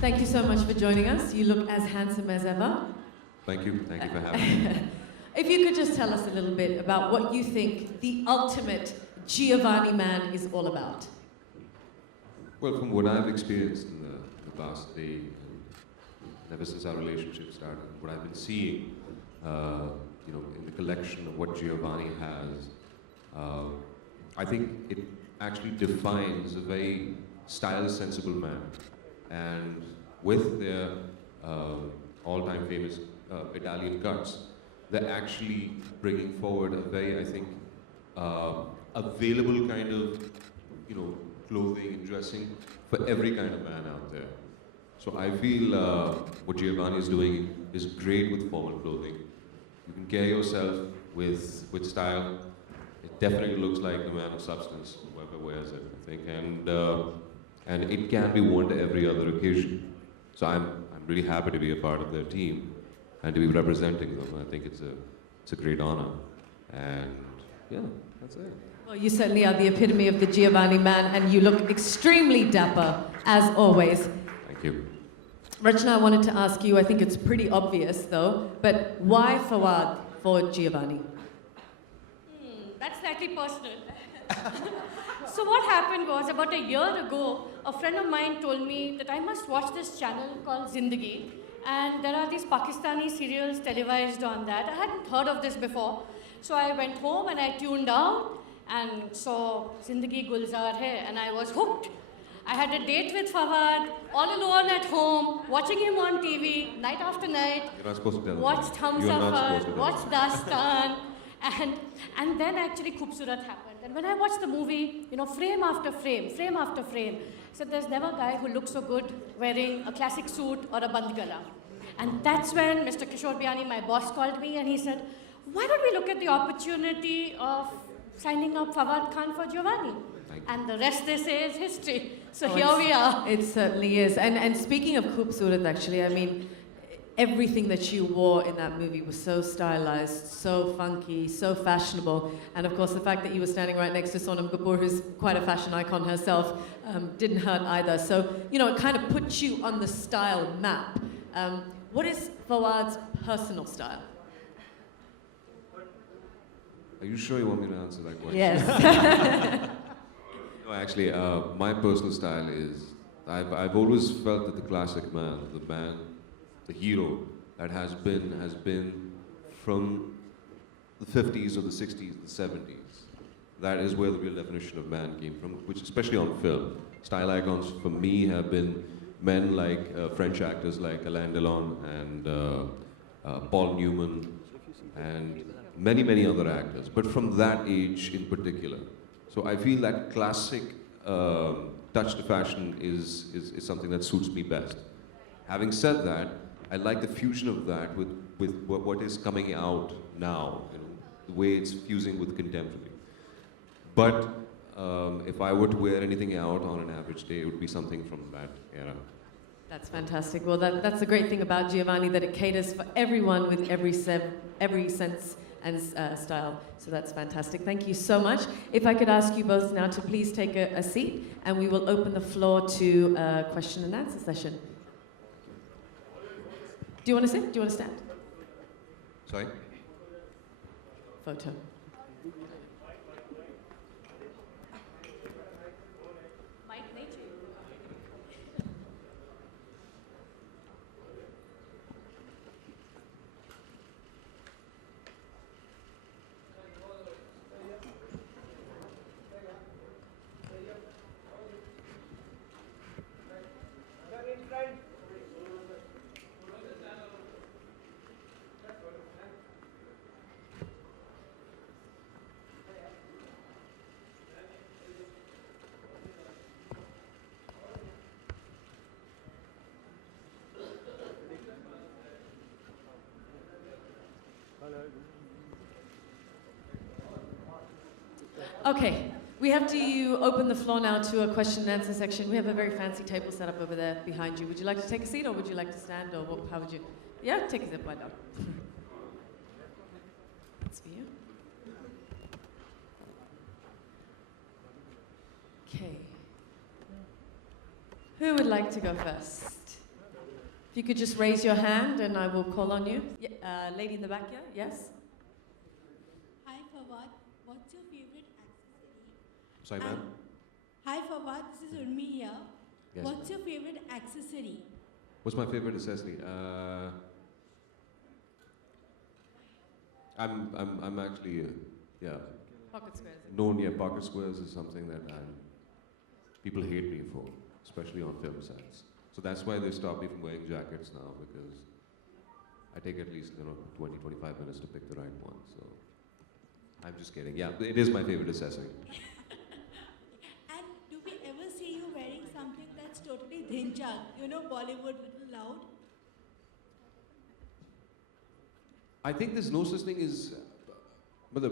Thank you so much for joining us. You look as handsome as ever. Thank you for having me. If you could just tell us a little bit about what you think the ultimate Giovanni man is all about. Well, from what I've experienced in the past day, and ever since our relationship started, what I've been seeing, in the collection of what Giovanni has, I think it actually defines a very style-sensible man. And with their all-time famous Italian cuts, they're actually bringing forward a very, I think, available kind of, clothing and dressing for every kind of man out there. So I feel what Giovanni is doing is great with formal clothing. You can carry yourself with style. It definitely looks like the man of substance, whoever wears it, I think. And it can be worn to every other occasion. So I'm really happy to be a part of their team and to be representing them. I think it's a great honor. And yeah, that's it. Well, you certainly are the epitome of the Giovanni man, and you look extremely dapper, as always. Thank you. Rachna, I wanted to ask you, I think it's pretty obvious though, but why Fawad for Giovanni? That's slightly personal. So what happened was, about a year ago, a friend of mine told me that I must watch this channel called Zindagi, and there are these Pakistani serials televised on that. I hadn't heard of this before. So I went home and I tuned out and saw Zindagi Gulzar Hai, and I was hooked. I had a date with Fawad, all alone at home, watching him on TV, night after night. You're not supposed to tell me. Watched Hamsafar, watched Dastan, and then actually Khoobsurat happened. And when I watched the movie, frame after frame, I said, there's never a guy who looks so good wearing a classic suit or a band gala. And that's when Mr. Kishore Biani, my boss, called me and he said, why don't we look at the opportunity of signing up Fawad Khan for Giovanni? And the rest, they say, is history. So here we are. It certainly is. And speaking of Khoobsurat, actually, I mean, everything that you wore in that movie was so stylized, so funky, so fashionable. And of course, the fact that you were standing right next to Sonam Kapoor, who's quite a fashion icon herself, didn't hurt either. So, it kind of puts you on the style map. What is Fawad's personal style? Are you sure you want me to answer that question? Yes. No, actually, my personal style is, I've always felt that the classic man, the hero that has been from the 50s or the 60s, the 70s. That is where the real definition of man came from, which especially on film. Style icons for me have been men like French actors like Alain Delon and Paul Newman and many other actors, but from that age in particular. So I feel that classic touch to fashion is something that suits me best. Having said that, I like the fusion of that with what is coming out now, the way it's fusing with contemporary. But if I were to wear anything out on an average day, it would be something from that era. That's fantastic. Well, that's the great thing about Giovanni, that it caters for everyone with every sense and style. So that's fantastic. Thank you so much. If I could ask you both now to please take a seat, and we will open the floor to a question and answer session. Do you want to sit? Do you want to stand? Sorry? Photo. Okay, we have to open the floor now to a question and answer section. We have a very fancy table set up over there behind you. Would you like to take a seat, or would you like to stand, or how would you? Yeah, take a seat, why not? That's for you. Okay. Who would like to go first? If you could just raise your hand and I will call on you. Lady in the back here, yes? Hi Fawad, what's your favorite accessory? Sorry, ma'am? Hi Fawad, this is Urmi here. Yes, What's ma'am. your favorite accessory? What's my favorite accessory? I'm actually, yeah, Pocket squares. known, yeah, pocket squares is something that people hate me for, especially on film sets. So that's why they stop me from wearing jackets now, because I take at least 20, 25 minutes to pick the right one. So I'm just kidding. Yeah, it is my favorite accessory. And do we ever see you wearing something that's totally dhinchak? You know, Bollywood, little loud? I think there's no such thing as, but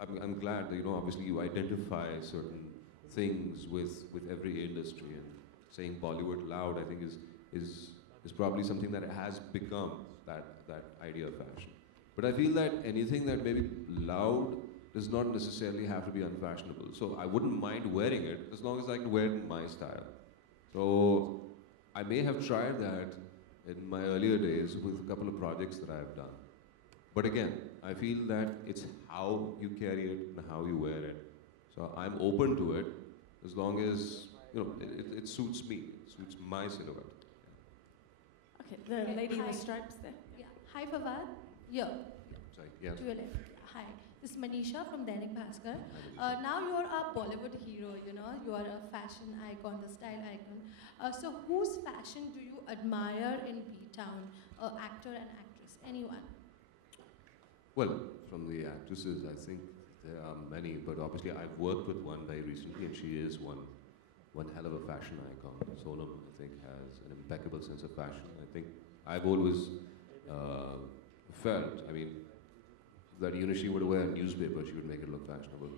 I'm glad that, obviously you identify certain things with every industry, and saying Bollywood loud, I think is probably something that has become that idea of fashion. But I feel that anything that may be loud does not necessarily have to be unfashionable. So I wouldn't mind wearing it as long as I can wear it in my style. So I may have tried that in my earlier days with a couple of projects that I've done. But again, I feel that it's how you carry it and how you wear it. So I'm open to it as long as it suits me, it suits my silhouette. Okay, the lady in the stripes there. Yeah. Hi, Fawad. Yeah. Sorry, yes. To your left. Hi. This is Manisha from Dainik Bhaskar. Now you are a Bollywood hero, you are a fashion icon, the style icon. So whose fashion do you admire in B-Town? Actor and actress, anyone? Well, from the actresses, I think there are many, but obviously I've worked with one very recently, and she is one hell of a fashion icon. Sonam, I think, has an impeccable sense of fashion. I think I've always felt, that she would wear a newspaper, she would make it look fashionable.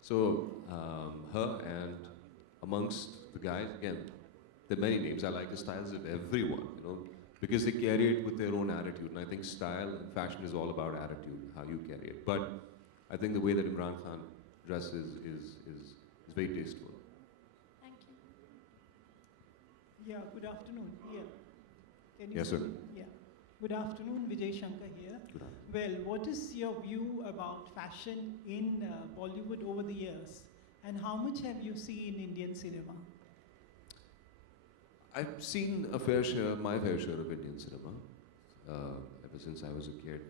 So her and amongst the guys, again, there are many names. I like the styles of everyone, because they carry it with their own attitude. And I think style and fashion is all about attitude, how you carry it. But I think the way that Imran Khan dresses is very tasteful. Thank you. Yeah, good afternoon. Yeah. Can you Yes, see sir. me? Yeah. Good afternoon, Vijay Shankar here. Good afternoon. Well, what is your view about fashion in Bollywood over the years? And how much have you seen Indian cinema? I've seen my fair share of Indian cinema ever since I was a kid.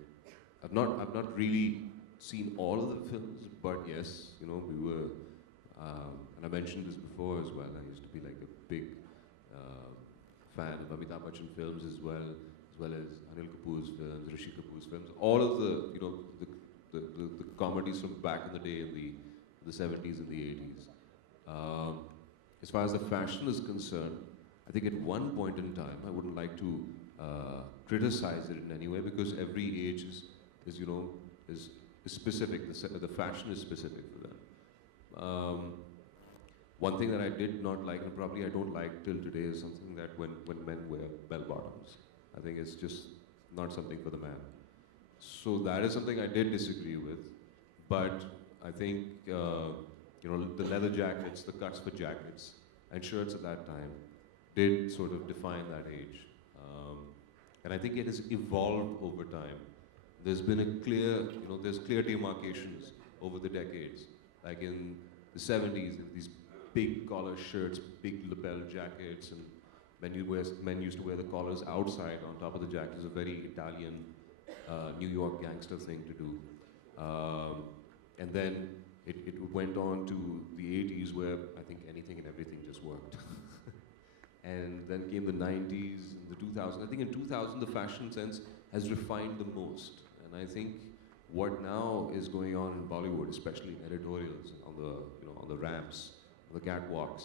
I've not really seen all of the films, but yes, we were, and I mentioned this before as well. I used to be like a big fan of Amitabh Bachchan films as well as Anil Kapoor's films, Rishi Kapoor's films. All of the comedies from back in the day in the 70s and the 80s. As far as the fashion is concerned, I think at one point in time, I wouldn't like to criticize it in any way, because every age is specific. The fashion is specific for them. One thing that I did not like, and probably I don't like till today, is something that when men wear bell bottoms. I think it's just not something for the man. So that is something I did disagree with. But I think the leather jackets, the cuts for jackets and shirts at that time did sort of define that age. And I think it has evolved over time. There's been a clear, there's clear demarcations over the decades. Like in the 70s, these big collar shirts, big lapel jackets, and men used to wear the collars outside on top of the jacket. It's a very Italian, New York gangster thing to do. And then it went on to the 80s, where I think anything and everything just worked. And then came the 90s and the 2000s. I think in 2000 the fashion sense has refined the most. And I think what now is going on in Bollywood, especially in editorials, on the ramps, on the catwalks,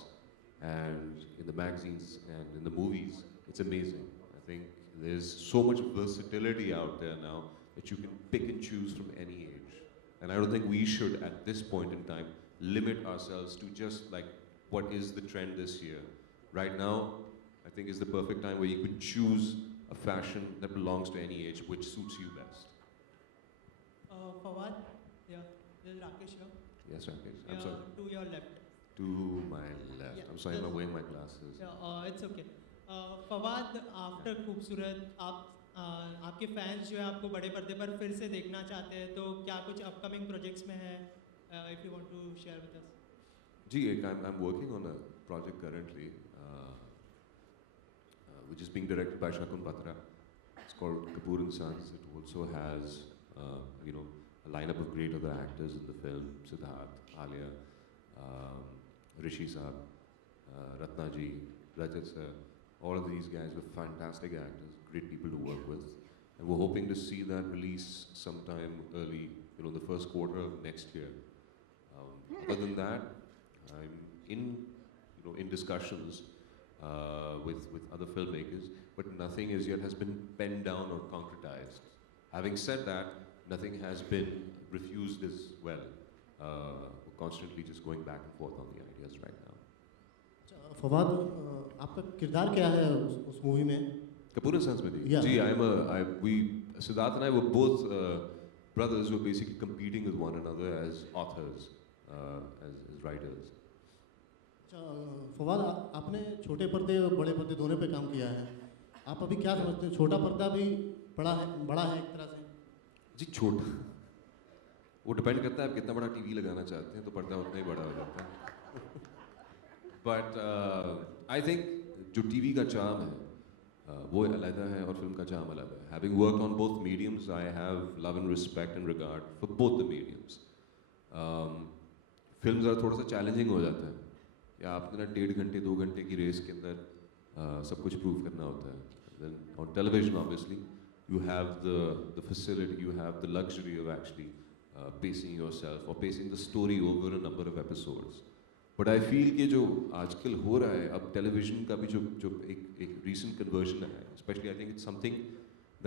and in the magazines and in the movies, it's amazing. I think there's so much versatility out there now that you can pick and choose from any age. And I don't think we should, at this point in time, limit ourselves to just like what is the trend this year. Right now, I think is the perfect time where you could choose a fashion that belongs to any age, which suits you best. Fawad, yeah, this is Rakesh here. Yes, Rakesh. I'm Yeah, sorry. to your left. To my left. Yeah, I'm sorry, I'm this- not wearing my glasses. Yeah, it's okay. Fawad, after खूबसूरत आपके fans जो है आपको बड़े पर्दे पर फिर से देखना चाहते हैं, तो क्या कुछ अपकमिंग प्रोजेक्ट्स में है? If you want to share with us. Gee, I'm working on a project currently, which is being directed by Shakun Batra. It's called Kapoor and Sons. It also has, you know, a lineup of great other actors in the film: Siddharth, Alia, Rishi Saab, Ratna ji, Rajat sir. All of these guys were fantastic actors, great people to work with, and we're hoping to see that release sometime early, you know, the first quarter of next year. Other than that, I'm in discussions with other filmmakers, but nothing as yet has been penned down or concretized. Having said that, nothing has been refused as well. We're constantly just going back and forth on the ideas right now. Fawad, आपका किरदार क्या है उस movie में? Kapoor and Sons में थी? Yeah. Gee, Siddharth and I were both brothers who were basically competing with one another as authors, as writers. Fawad, आपने छोटे पर्दे और बड़े पर्दे दोनों पे काम किया है. आप अभी क्या समझते हैं, छोटा पर्दा भी बड़ा है एक तरह से? जी छोटा, वो डिपेंड करता है आप कितना बड़ा टीवी लगाना चाहते हैं, तो पर्दा उतना ही बड़ा हो जाता है. बट आई थिंक जो टीवी का चार्म है वो अलग है और फिल्म का चार्म अलग है. Having worked on both mediums, I have love and respect and regard for both the mediums. Film ज़रा थोड़ा सा चैलेंजिंग हो जाता है, या आपने ना 1.5 घंटे 2 घंटे की रेस के अंदर सब कुछ प्रूव करना होता है. Then on television, obviously, you have the facility, you have the luxury of actually pacing yourself or pacing the story over a number of episodes. But I feel कि जो आजकल हो रहा है, अब television का भी जो एक recent conversion है, especially I think it's something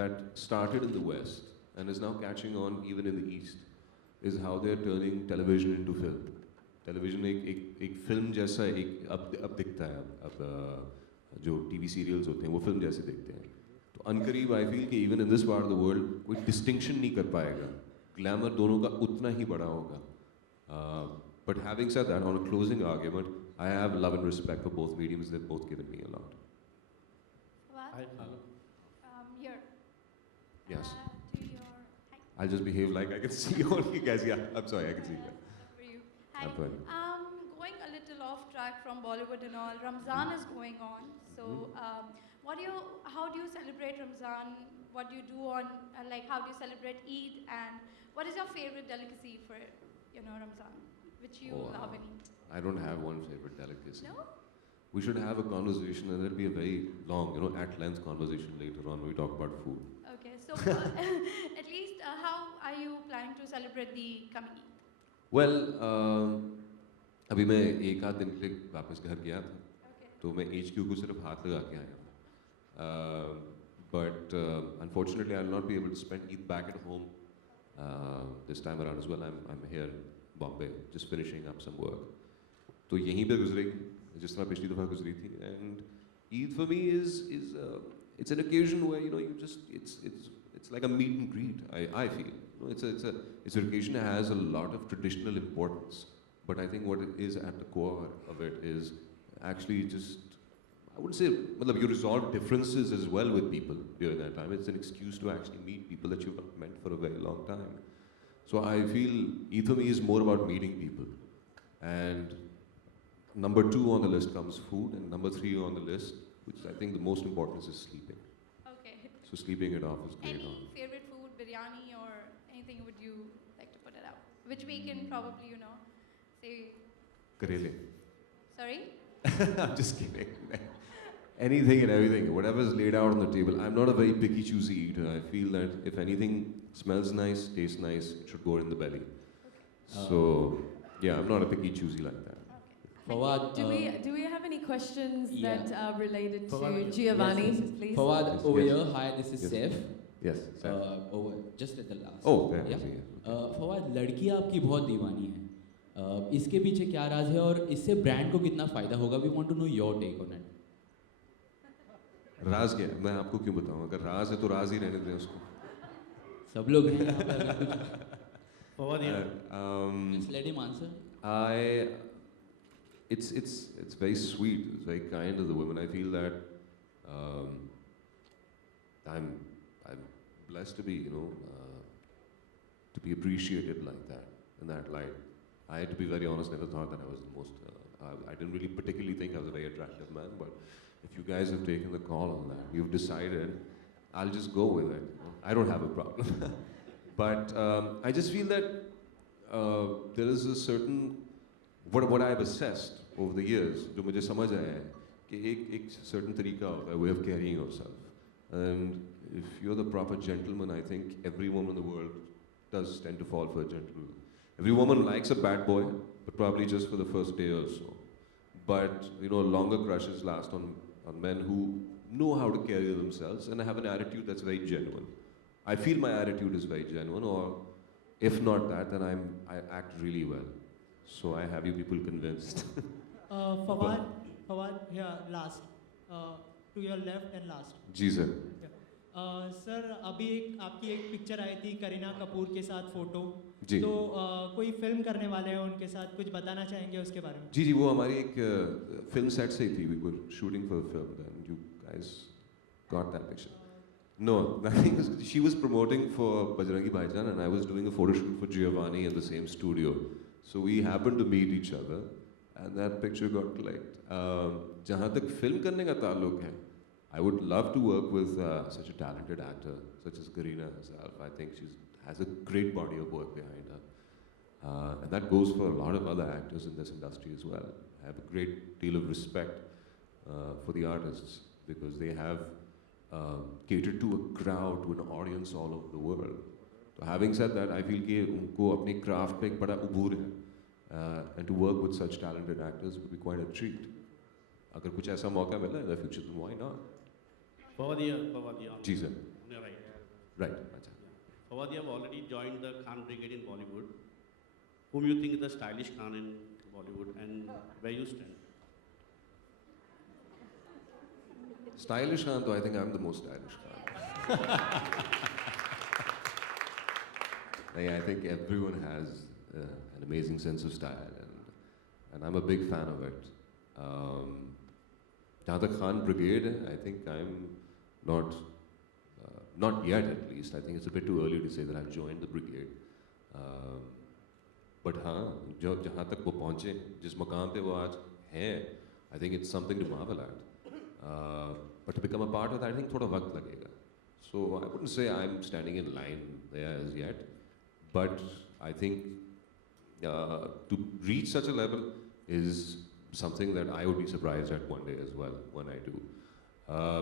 that started in the West and is now catching on even in the East, is how they're turning television into film. Television एक film जैसा अब दिखता है, अब जो TV serials होते हैं वो film जैसे दिखते हैं. तो अनकरीब I feel कि even in this part of the world कोई distinction नहीं कर पाएगा. Glamour दोनों का उतना ही बड़ा होगा. But having said that, on a closing argument, I have love and respect for both mediums. They've both given me a lot. Here. Yes. To your... Hi. I'll just behave like I can see all you guys. Yeah, I'm sorry, I can see you. For you. Hi. I'm fine. Going a little off track from Bollywood and all, Ramzan is going on. So, how do you celebrate Ramzan? What do you do on, how do you celebrate Eid? And what is your favorite delicacy for, Ramzan, which you love and eat? I don't have one favorite delicacy. No? We should have a conversation, and it'll be a very long, at-length conversation later on when we talk about food. Okay, so at least how are you planning to celebrate the coming Eid? Well, अभी मैं 1-8 दिन के लिए वापस घर गया था, तो मैं HQ को सिर्फ हाथ लगा के आया था. But unfortunately, I'll not be able to spend Eid back at home this time around as well. I'm here in Bombay, just finishing up some work. तो यहीं पे गुजरेगी, जिस तरह पिछली दफ़ा गुजरी थी. And Eid for me is it's an occasion where you just it's like a meet and greet. I feel it's an occasion that has a lot of traditional importance. But I think what it is at the core of it is actually just, I wouldn't say, you resolve differences as well with people during that time. It's an excuse to actually meet people that you've not met for a very long time. So I feel Eid for me is more about meeting people. And number 2 on the list comes food, and number 3 on the list, which I think the most important is sleeping. Okay. So sleeping it off is great. Any favorite food, biryani or anything would you like to put it out? Which we can probably, say... Karele. Sorry? I'm just kidding. Anything and everything, whatever is laid out on the table. I'm not a very picky, choosy eater. I feel that if anything smells nice, tastes nice, it should go in the belly. Okay. So, yeah, I'm not a picky, choosy like that. Okay. Fawad, Do we have any questions that are related to Fawad, Giovanni, yes. please? Fawad, Yes, over yes. here. Hi, this is Yes. Saif. Yes, sir. Over, just at the last. Oh, there. Yeah. Yeah. Fawad, लड़की आपकी बहुत दीवानी है. इसके पीछे क्या राज है और इससे ब्रांड को कितना फायदा होगा? We want to know your take on it. राज क्या है? मैं आपको क्यों बताऊं? अगर राज है तो राज ही रहने दें उसको. सब लोग हैं यहाँ पे अगर कुछ. Fawad, Just let him answer. It's very sweet. It's very kind of the women. I feel that Um, I'm blessed to be, to be appreciated like that, in that light. I had to be very honest, never thought that I was the most, I didn't really particularly think I was a very attractive man, but if you guys have taken the call on that, you've decided, I'll just go with it. I don't have a problem. But I just feel that there is a certain, what I've assessed over the years, जो मुझे समझ आया है कि एक certain तरीका होता है, way of carrying yourself. And if you're the proper gentleman, I think every woman in the world does tend to fall for a gentleman. Every woman likes a bad boy, but probably just for the first day or so. But longer crushes last on men who know how to carry themselves and have an attitude that's very genuine. I feel my attitude is very genuine, or if not that, then I act really well. So I have you people convinced. Fawad, here, last. To your left and last. जी sir. Sir अभी आपकी एक picture आई थी करीना कपूर के साथ photo. जी. तो कोई film करने वाले हैं उनके साथ, कुछ बताना चाहेंगे उसके बारे में? जी वो हमारी एक फिल्म सेट से ही थी. We were shooting for a film, and you guys got that picture. No, nothing. She was promoting for Bajrangi Bhaijaan, and I was doing a photo shoot for Giovanni in the same studio. So we happened to meet each other, and that picture got clicked. जहाँ तक film करने का ताल्लुक है, I would love to work with such a talented actor, such as Kareena herself. I think she has a great body of work behind her. And that goes for a lot of other actors in this industry as well. I have a great deal of respect for the artists because they have catered to a crowd, to an audience all over the world. So having said that, I feel कि उनको अपने craft पे एक बड़ा उबूर है. And to work with such talented actors would be quite a treat. अगर कुछ ऐसा मौका मिला in the future, then why not? Fawad, ji sir. Right. Right. अच्छा. Fawad, you have already joined the Khan Brigade in Bollywood. Whom you think is the stylish Khan in Bollywood, and where you stand? Stylish Khan, though I think I'm the most stylish Khan. I think everyone has an amazing sense of style, and I'm a big fan of it. Jहाँ तक Khan Brigade, I think I'm not yet at least. I think it's a bit too early to say that I've joined the brigade. But हाँ, जहाँ तक वो पहुँचे, जिस मकाम पे वो आज हैं, I think it's something to marvel at. But to become a part of that, I think थोड़ा वक्त लगेगा. So I wouldn't say I'm standing in line there as yet, but I think to reach such a level is something that I would be surprised at one day as well when I do.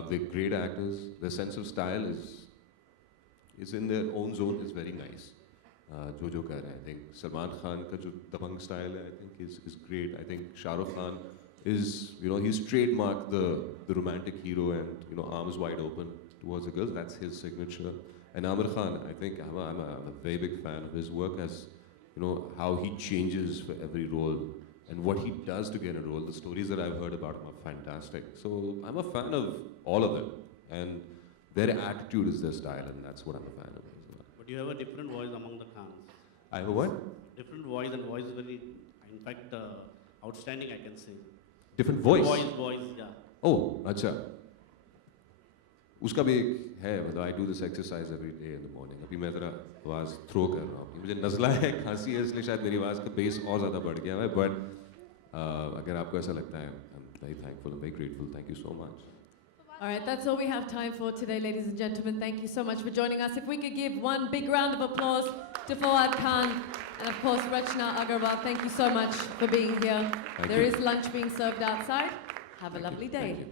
They're great actors. Their sense of style is in their own zone, is very nice. जो कर रहे हैं, I think Salman Khan का जो दबंग style है, I think is great. I think Shah Rukh Khan is, he's trademarked the romantic hero and arms wide open towards the girls. That's his signature. And Amir Khan, I think I'm a very big fan of his work as how he changes for every role and what he does to get a role. The stories that I've heard about him are fantastic. So I'm a fan of all of them, and their attitude is their style, and that's what I'm a fan of. But you have a different voice among the Khans. I have a what? Different voice, and voice is very, in fact, outstanding, I can say. Different voice? Voice, yeah. Oh, अच्छा. उसका भी एक है, मतलब I do this exercise every day in the morning. अभी मैं ज़रा आवाज़ थ्रो कर रहा हूँ. मुझे नज़ला है, खांसी है, इसलिए शायद मेरी आवाज़ का बेस और ज़्यादा बढ़ गया है. But अगर आपको ऐसा लगता है, I'm very thankful and very grateful. Thank you so much. All right, that's all we have time for today, ladies and gentlemen. Thank you so much for joining us. If we could give one big round of applause to Fawad Khan and, of course, Rachna Agarwal. Thank you so much for being here. There is lunch being served outside. Have a lovely day. Thank you.